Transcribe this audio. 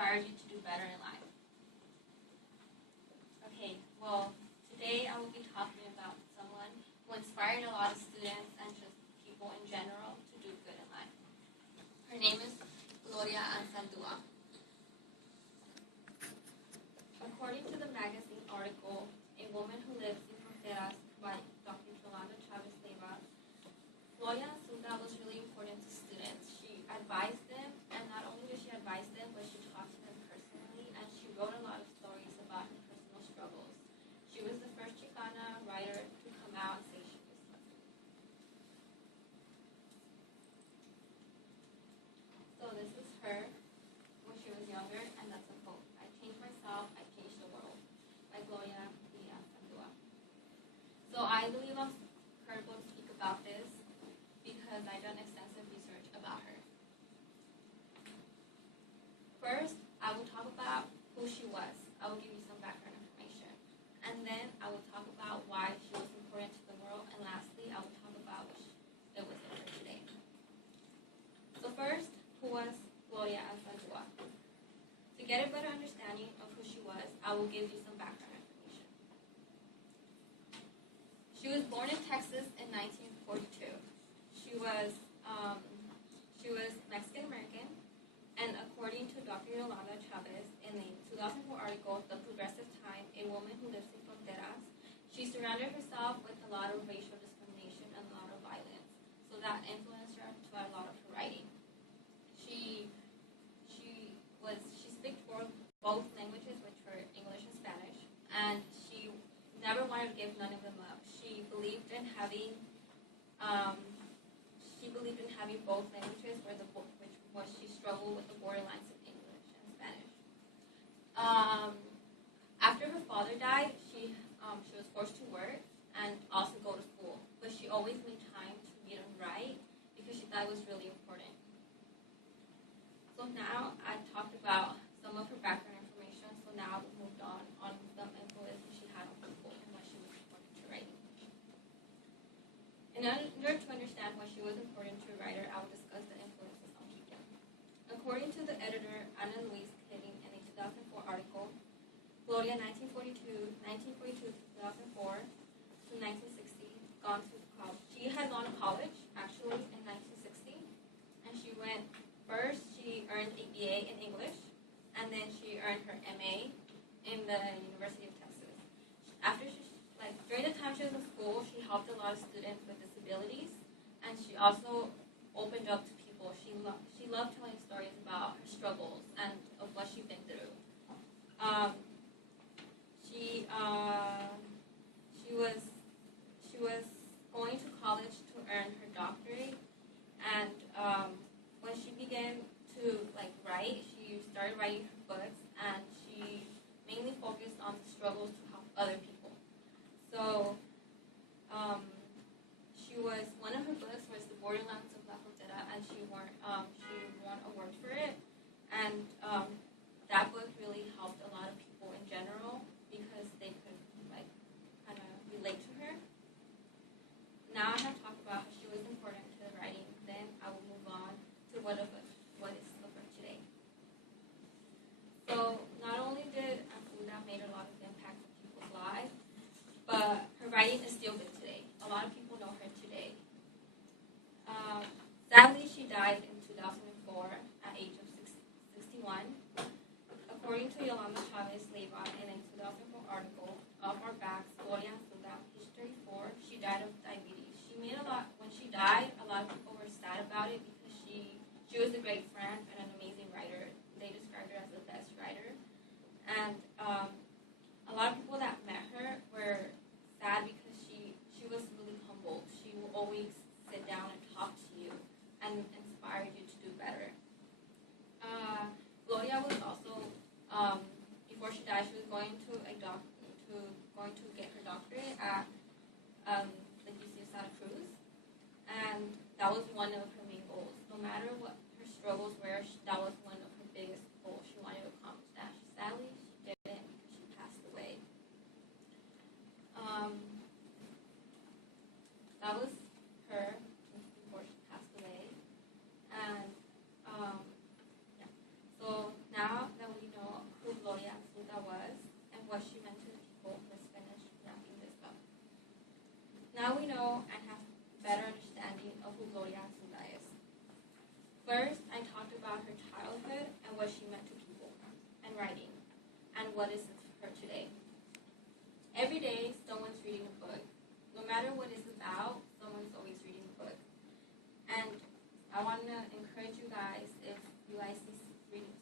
inspired you to do better in life? Okay, well, today I will be talking about someone who inspired a lot of students and just people in general to do good in life. Her name is Gloria Ansaldúa. According to the magazine article, A Woman Who Lives in Fronteras by Dr. Yolanda Chavez Leiva, Gloria Ansaldúa was really important to students. She advised them, and not only did she advise them, but she talked to them personally, and she wrote a lot of stories about her personal struggles. She was the first Chicana writer to come out and say she was Muslim. So this is her when she was younger, and that's a quote. I changed myself, I changed the world, by Gloria Ansaldúa. So I believe I'm credible to speak about this because I've done extensive research about her. First, I will talk about who she was. I will give you some background information. And then I will talk about why she was important to the world. And lastly, I will talk about what it was in her today. So first, who was Gloria Ansaldúa? To get a better understanding of who she was, I will give you some background information. She was born in Texas in 1942. She was Mexican American, and according to Dr. Yolanda Chavez in the 2004 article, The Progressive Time, A Woman Who Lives in Fronteras, she surrounded herself with a lot of racial discrimination and a lot of violence, so that influenced her to a lot of her writing. She spoke both languages, which were English and Spanish, and she never wanted to give none of them up. She believed in having both languages, which she struggled with the borderlines of English and Spanish. After her father died, she was forced to work and also go to school, but she always made time to read and write because she thought it was really important. So now I've talked about some of her background information, so now we've moved on some influence she had on people and why she was important to writing. In order to understand why she was important to a writer, I will discuss the influences on people. According to the editor, Ana Louise Kidding, in a 2004 article, Gloria, 1942 to 2004 to 1960, gone to college. She had gone to college, actually, in 1960, and she earned a BA in English, and then she earned her MA in the University of Texas. During the time she was in school, she helped a lot of students with disabilities, and she also opened up to people. She loved telling stories about her struggles and of what she'd been through. She was going to college to earn her doctorate, and when she began to write, she started writing her books, and she mainly focused on the struggles to help other people. So, one of her books was The Borderlands of La Frontera, and she won awards for it. And that book really helped a lot of people in general because they could kind of relate to her. Now I have talked about how she was important to the writing. Then I will move on to what is the book today. So not only did Ansaldúa made a lot of impact on people's lives, but her writing is still good today. A lot of people know her today. Sadly, she died in 2004 at age of 61. According to Yolanda Chavez Leiva in a 2004 article, Off Our Backs, Gloria Ansaldúa, age 34, she died of diabetes. When she died, a lot of people were sad about it because she was a great friend and an amazing writer. They described her as the best writer. And a lot of people that met her were sad because she was really humble. She will always sit down and talk to you and inspire you to do better. Gloria was also, before she died, she was going to get her doctorate at the UC of Santa Cruz, and that was one of her main goals. No matter what her struggles were, that was one of her biggest goals. She wanted to accomplish that. Sadly, she didn't because she passed away. That was her before she passed away, and yeah. So now that we what is for today. Every day, someone's reading a book. No matter what it's about, someone's always reading a book. And I want to encourage you guys, if you guys see reading